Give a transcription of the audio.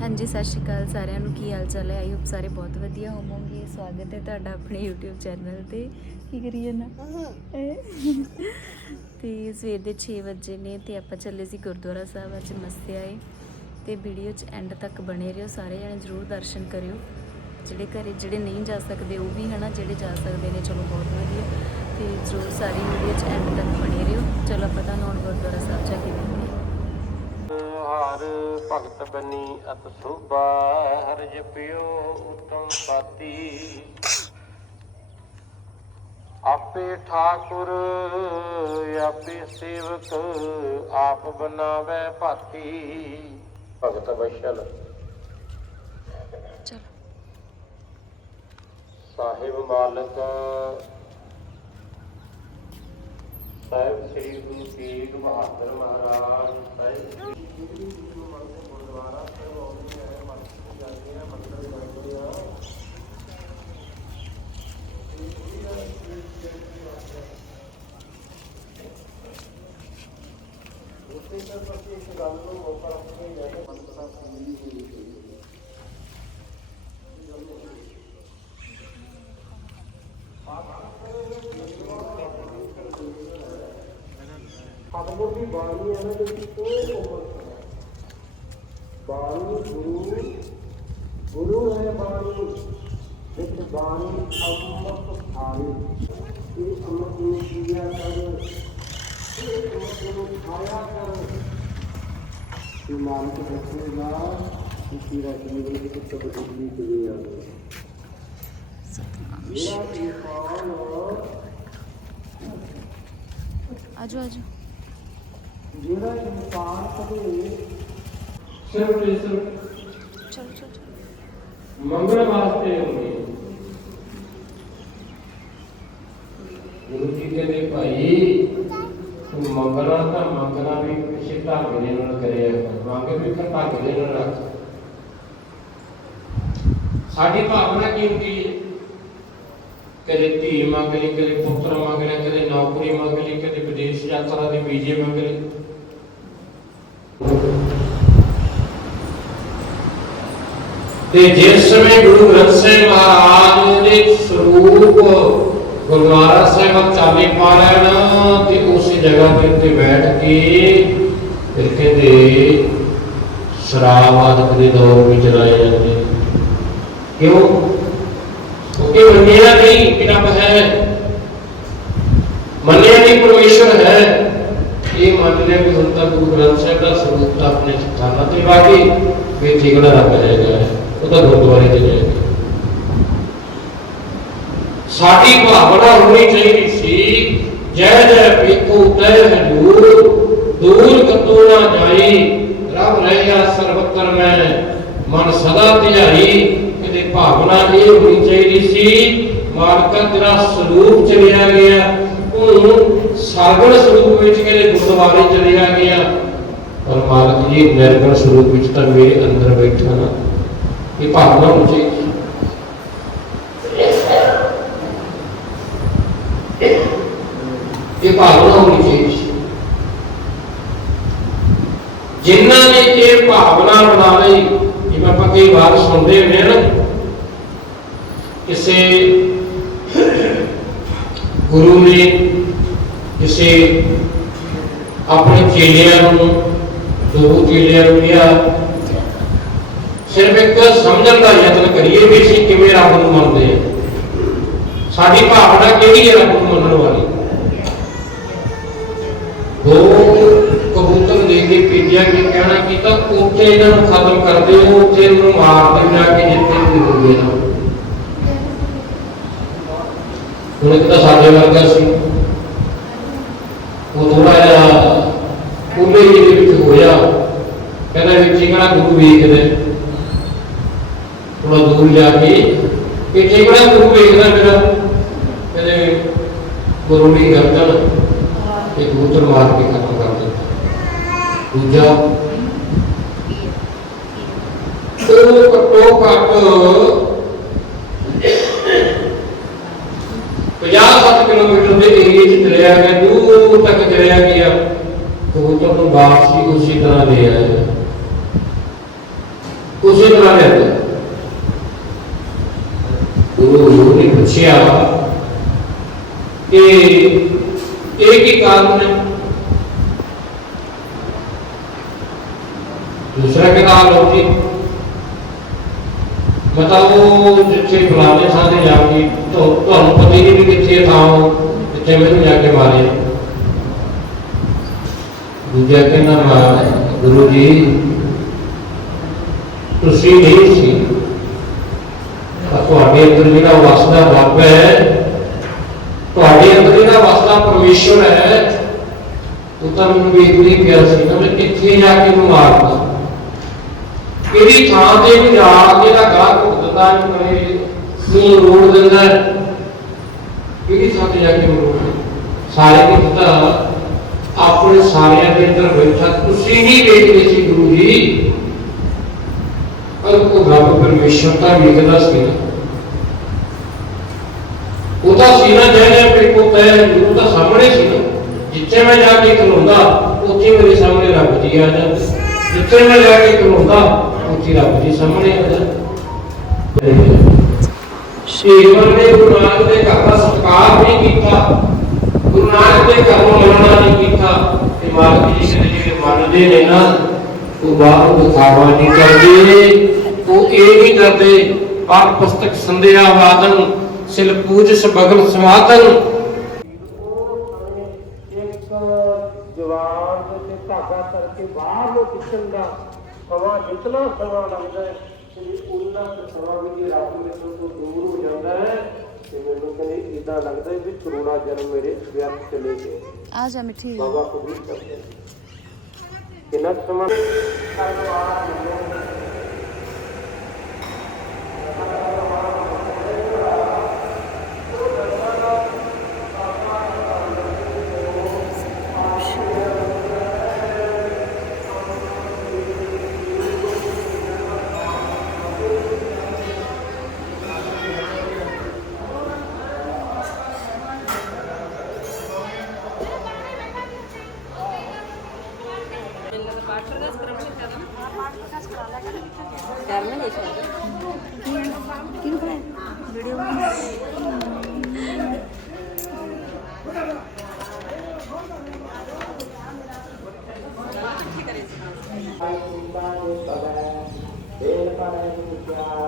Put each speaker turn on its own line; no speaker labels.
ਹਾਂਜੀ ਸਤਿ ਸ਼੍ਰੀ ਅਕਾਲ ਸਾਰਿਆਂ ਨੂੰ। ਕੀ ਹਾਲ ਚਾਲ ਹੈ? ਆਈ ਹੋਪ ਸਾਰੇ ਬਹੁਤ ਵਧੀਆ ਹੋਵੋਗੇ। ਸਵਾਗਤ ਹੈ ਤੁਹਾਡਾ ਆਪਣੇ YouTube ਚੈਨਲ ਤੇ। ਕੀ ਕਰੀ ਜਾਣਾ ਤੇ ਸਵੇਰ ਦੇ 6 ਵਜੇ ਨੇ ਤੇ ਆਪਾਂ ਚੱਲੇ ਸੀ ਗੁਰਦੁਆਰਾ ਸਾਹਿਬ। ਅੱਜ ਮੱਸਿਆ ਏ। ਤੇ ਵੀਡੀਓ 'ਚ ਐਂਡ ਤੱਕ ਬਣੇ ਰਹੋ। ਸਾਰੇ ਜਣੇ ਜ਼ਰੂਰ ਦਰਸ਼ਨ ਕਰਿਓ। ਜਿਹੜੇ ਘਰੇ ਜਿਹੜੇ ਨਹੀਂ ਜਾ ਸਕਦੇ ਉਹ ਵੀ ਹਨਾ ਜਿਹੜੇ ਜਾ ਸਕਦੇ ਨੇ ਚਲੋ ਬਹੁਤ ਵਧੀਆ। ਤੇ ਜ਼ਰੂਰ ਸਾਰੀ ਵੀਡੀਓ 'ਚ ਐਂਡ ਤੱਕ ਬਣੇ ਰਹੋ। ਚਲੋ ਆਪਾਂ ਤੁਹਾਨੂੰ ਹੁਣ ਗੁਰਦੁਆਰਾ ਸਾਹਿਬ ਜਾ ਕੇ
ਹਰ ਭਗਤ ਬਨੀ ਅਤ ਸੋਭਾ ਹਰ ਜਪਿਓ ਉਤਮ ਪਾਤੀ। ਆਪੇ ਠਾਕੁਰ ਆਪੇ ਸੇਵਕ ਆਪ ਬਨਾਵੇ ਭਾਤੀ। ਭਗਤ ਬਸ਼ਲ
ਚਲੋ।
ਸਾਹਿਬ ਮਾਲਕ ਸਾਹਿਬ ਸ੍ਰੀ ਗੁਰੂ ਤੇਗ ਬਹਾਦਰ ਮਹਾਰਾਜ ਸਾਹਿਬ ਸ੍ਰੀ ਗੁਰੂ ਮੰਦਰ ਗੁਰਦੁਆਰਾ ਬਾਣੀ ਗੁਰੂ ਗੁਰੂ ਹੈ ਬਾਣੀ ਵਿੱਚ ਬਾਣੀ ਅੰਮ੍ਰਿਤ ਆਵੇ ਇਹ ਅੰਮ੍ਰਿਤ ਨੂੰ ਪੀਆ ਕਰ ਇਹ ਅੰਮ੍ਰਿਤ ਨੂੰ ਖਾਇਆ ਕਰ। ਇਹ ਮਾਨਕ ਦੱਸੇਗਾ ਕਿ ਤੇਰਾ ਜੀਵਨ ਵਿੱਚ ਤਬਦੀਲੀ ਕਿਵੇਂ ਆਵੇ
ਸਤਨਾਮ
ਇਨਸਾਨ
ਆਜੋ ਆਜੋ।
ਜਿਹੜਾ ਇਨਸਾਨ ਕਦੇ ਸਿਰਫ ਤੇ ਸਿਰਫ
ਚਲੋ ਚਲੋ।
ਮੰਗਣ ਵਾਸਤੇ ਹੁੰਦੀ। ਗੁਰੂ ਜੀ ਕਹਿੰਦੇ ਭਾਈ ਤੂੰ ਮੰਗਣਾ ਤਾਂ ਮੰਗਣਾ ਵੀ ਕਿਸੇ ਢੰਗ ਦੇ ਨਾਲ ਕਰਿਆ ਕਰ ਮੰਗ ਵੀ ਫਿਰ ਢੰਗ ਦੇ ਨਾਲ ਰੱਖ ਸਾਡੀ ਭਾਵਨਾ ਕੀ ਹੁੰਦੀ ਹੈ ਕਦੇ ਧੀ ਮੰਗ ਲਈ ਕਦੇ ਪੁੱਤਰ ਮੰਗ ਲਿਆ ਕਦੇ ਨੌਕਰੀ ਮੰਗ ਲਈ ਕਦੇ ਵਿਦੇਸ਼ ਯਾਤਰਾ ਦੇ ਵੀਜ਼ੇ ਮੰਗ ਲਏ ਤੇ ਜਿਸ ਸਮੇਂ ਗੁਰੂ ਗ੍ਰੰਥ ਸਾਹਿਬ ਮਹਾਰਾਜ ਦੇ ਸਰੂਪ ਗੁਰਦੁਆਰਾ ਸਾਹਿਬ ਚਾਲੇ ਪਾ ਲੈਣ, ਤੇ ਉਸ ਜਗ੍ਹਾ ਦੇ ਉੱਤੇ ਬੈਠ ਕੇ ਫਿਰ ਕਹਿੰਦੇ ਸ਼ਰਾਬ ਦੇ ਦੌਰ ਵਿੱਚ ਲਾਏ ਜਾਂਦੇ ਕਿਉਂ? ਕਿਉਂਕਿ ਮੰਨਿਆ ਨਹੀਂ ਕਿ ਰੱਬ ਹੈ। ਮੰਨਿਆ ਨਹੀਂ ਪਰਮੇਸ਼ਰ ਹੈ। ਇਹ ਮੰਨ ਲਿਆ ਕਿ ਹੁਣ ਤੱਕ ਗੁਰੂ ਗ੍ਰੰਥ ਸਾਹਿਬ ਦਾ ਸਰੂਪ ਤਾਂ ਆਪਣੇ ਸਥਾਨਾਂ ਤੇ ਵਾਗੇ ਵੀ ਜਿਹੜਾ ਰੱਬ ਜਾਏਗਾ ਉਹ ਗੁਰਦੁਆਰੇ ਤੇ ਜਾਏਗਾ ਸਾਡੀ ਭਾਵਨਾ ਹੋਣੀ ਚਾਹੀਦੀ ਸੀ, ਜੈ ਜੈ ਪੀਕੂ ਤੈ ਹਜੂਰ, ਦੂਰ ਕਤੋ ਨਾ ਜਾਈ, ਰਬ ਰਹਿਆ ਸਰਵਤਰ ਮੈਂ, ਮਨ ਸਦਾ ਧਿਆਈ ਕਿਤੇ ਭਾਵਨਾ ਇਹ ਹੋਣੀ ਚਾਹੀਦੀ ਸੀ, ਮਾਲਕਾ ਤੇਰਾ ਸਰੂਪ ਚਲਿਆ ਗਿਆ ਉਹ ਸਾਗਰ ਸਰੂਪ ਵਿੱਚ ਕਿਤੇ ਗੁਰਦੁਆਰੇ ਚਲਿਆ ਗਿਆ। ਪਰ ਮਾਲਕ ਜੀ, ਨਿਰਗੁਣ ਸਰੂਪ ਵਿੱਚ ਤਾਂ ਮੇਰੇ ਅੰਦਰ ਬੈਠਾ ਨਾ। ਇਹ ਭਾਵਨਾ ਹੋਣੀ ਚਾਹੀਦੀ ਇਹ ਭਾਵਨਾ ਹੋਣੀ ਸੀ ਜਿਨ੍ਹਾਂ ਨੇ ਇਹ ਭਾਵਨਾ ਬਣਾ ਲਈ ਜਿਵੇਂ ਆਪਾਂ ਕਈ ਵਾਰ ਸੁਣਦੇ ਹੁੰਦੇ ਹਾਂ ਨਾ ਕਿਸੇ ਗੁਰੂ ਨੇ ਕਿਸੇ ਆਪਣੇ ਚੇਲਿਆਂ ਨੂੰ ਦੋ ਚੇਲਿਆਂ ਨੂੰ ਕਿਹਾ ਸਿਰਫ ਇੱਕ ਸਮਝਣ ਦਾ ਯਤਨ ਕਰੀਏ ਵੀ ਅਸੀਂ ਕਿਵੇਂ ਰੱਬ ਨੂੰ ਮੰਨਦੇ ਹਾਂ। ਸਾਡੀ ਭਾਵਨਾ ਕਿਹੜੀ ਹੈ ਰੱਬ ਨੂੰ ਮੰਨਣ ਵਾਲੀ? ਦੋ ਕਬੂਤਰ ਦੇ ਕੇ ਭੇਜਿਆ ਕਿ ਕਹਿਣਾ ਕੀਤਾ ਉੱਥੇ ਇਹਨਾਂ ਨੂੰ ਖਤਮ ਕਰਦੇ ਦਿਓ ਉੱਥੇ ਇਹਨਾਂ ਨੂੰ ਮਾਰਦੇ ਜਾ ਕੇ ਜਿੱਥੇ ਵੀ ਹੋਵੇ ਨਾ। ਹੁਣ ਇੱਕ ਤਾਂ ਸਾਡੇ ਵਰਗਾ ਸੀ ਉਹ ਥੋੜਾ ਜਿਹਾ ਕੁੱਲੇ ਜਿਹੇ ਦੇ ਵਿੱਚ ਹੋਇਆ ਕਹਿੰਦਾ ਵੀ ਚਿੰਗੜਾ ਗੁਰੂ ਵੇਖਦੇ ਥੋੜਾ ਦੂਰ ਜਾ ਕੇ ਕਿ ਚਿੰਗੜਾ ਗੁਰੂ ਵੇਖਦਾ ਮੇਰਾ ਕਹਿੰਦੇ ਗੁਰੂ ਦੀ ਗਰਦਨ ਤੇ ਕਬੂਤਰ ਮਾਰ ਕੇ ਖਤਮ ਕਰ ਦਿੱਤਾ। ਦੂਜਾ, ਉਹ ਘੱਟੋ ਘੱਟ 50-60 ਕਿਲੋਮੀਟਰ ਦੇ ਏਰੀਏ 'ਚ ਚਲਿਆ ਗਿਆ, ਦੂਰ ਤੱਕ ਚਲਿਆ ਗਿਆ। ਕਬੂਤਰ ਨੂੰ ਵਾਪਸੀ ਉਸੇ ਤਰ੍ਹਾਂ ਲੈ ਆਇਆ। ਉਸੇ ਤਰ੍ਹਾਂ ਰਹਿੰਦਾ ਗੁਰੂ ਨੇ ਪੁੱਛਿਆ ਕਿ ਇਹ ਕੀ ਕਾਰਨ ਹੈ ਦੂਸਰਾ ਕਿਤਾਬ ਹੋਤੀ ਬਤਾਓ ਜਿੱਥੇ ਫਲਾਣੇ ਥਾਂ ਤੇ ਜਾ ਕੇ ਤੁਹਾ- ਤੁਹਾਨੂੰ ਪਤਾ ਹੀ ਨਹੀਂ ਵੀ ਕਿੱਥੇ ਥਾਂ ਉਹ, ਜਿੱਥੇ ਮੈਨੂੰ ਜਾ ਕੇ ਮਾਰੇ ਦੂਜਾ ਕਹਿੰਦਾ ਮਾ ਗੁਰੂ ਜੀ ਤੁਸੀਂ ਨਹੀਂ ਸੀ ਤਾਂ ਤੁਹਾਡੇ ਅੰਦਰ ਜਿਹੜਾ ਵਸਦਾ ਰੱਬ ਹੈ। ਤੁਹਾਡੇ ਅੰਦਰ ਜਿਹੜਾ ਵਸਦਾ ਪਰਮੇਸ਼ਵਰ ਹੈ। ਉਹ ਤਾਂ ਮੈਨੂੰ ਵੇਖ ਨਹੀਂ ਪਿਆ ਸੀ ਨਾ, ਮੈਂ ਕਿੱਥੇ ਜਾ ਕੇ ਨੂੰ ਮਾਰਦਾ ਕਿਹੜੀ ਥਾਂ ਤੇ ਵੀ ਜਾ ਕੇ ਦਾ ਗਾਹ ਘੁੱਟ ਦਿੰਦਾ ਨਹੀਂ ਕਰੇ ਨੂੰ ਰੋੜ ਦਿੰਦਾ। ਹੈ। ਕਿਹੜੀ ਥਾਂ ਤੇ ਜਾ ਕੇ ਰੋੜ ਦਿੰਦਾ। ਸਾਰੇ ਨੇ ਦਿੱਤਾ ਆਪਣੇ ਸਾਰਿਆਂ ਦੇ ਅੰਦਰ ਬੈਠਾ। ਤੁਸੀਂ ਨਹੀਂ ਵੇਖਦੇ ਸੀ ਗੁਰੂ ਜੀ। ਪਰ ਉਹ ਰੱਬ ਪਰਮੇਸ਼ਰ ਤਾਂ ਵੇਖਦਾ ਸੀ ਨਾ। ਉਹਦਾ ਸੀਨਾ ਜਿਹੜਾ ਮੇਰੇ ਕੋ ਤੈ ਗੁਰੂ ਦਾ ਸਾਹਮਣੇ ਸੀ ਨਾ ਜਿੱਥੇ ਮੈਂ ਜਾ ਕੇ ਖਲੋਂਦਾ, ਉੱਥੇ ਮੇਰੇ ਸਾਹਮਣੇ ਰੱਬ ਜੀ ਆ ਜਾਂਦੇ। ਜਿੱਥੇ ਮੈਂ ਜਾ ਕੇ ਖਲੋਂਦਾ, ਉੱਥੇ ਰੱਬ ਜੀ ਸਾਹਮਣੇ ਆ ਜਾਂਦੇ। ਸ਼ੇਵਨ ਨੇ ਗੁਰੂ ਨਾਨਕ ਦੇ ਘਰ ਦਾ ਸਤਿਕਾਰ ਨਹੀਂ ਕੀਤਾ। ਗੁਰੂ ਨਾਨਕ ਦੇ ਘਰ ਨੂੰ ਮੰਨਣਾ ਨਹੀਂ ਕੀਤਾ। ਤੇ ਮਾਲਕ ਜੀ ਦੇ ਜਿਹੜੇ ਮੰਨਦੇ ਨੇ ਨਾ, ਉਹ ਬਾਹਰ ਦਿਖਾਵਾ ਨਹੀਂ ਕਰਦੇ। ਉਹ ਇਹ ਨਹੀਂ ਕਰਦੇ ਪਰ ਪੁਸਤਕ ਸੰਧਿਆ ਵਾਦਨ ਸਿਲ ਪੂਜ ਸਬਗਲ ਸਮਾਤਨ
ਇੱਕ ਜਵਾਨ ਦੇ ਤੇ ਧਾਗਾ ਕਰਕੇ ਬਾਹਰ ਨੂੰ ਖਿੱਚਣ ਦਾ ਸਮਾਂ ਜਿਤਨਾ ਸਮਾਂ ਲੱਗਦਾ ਹੈ ਤੇ ਉਹਨਾਂ ਸਮਾਂ ਵੀ ਜੇ ਰੱਬ ਮੇਰੇ ਤੋਂ ਦੂਰ ਹੋ ਜਾਂਦਾ ਹੈ ਤੇ ਮੈਨੂੰ ਕਹਿੰਦੇ ਇਦਾਂ ਲੱਗਦਾ ਹੈ ਵੀ ਕਰੋਨਾ ਜਨਮ ਮੇਰੇ ਵਿਅਰਥ ਚਲੇ ਗਏ
ਆ ਜਾ ਮਿੱਠੀ।
ਬਾਬਾ ਕਬੀਰ ਕਰਦੇ ਕਿੰਨਾ ਕੁ ਸਮਾਂ ভিডিও Thank you.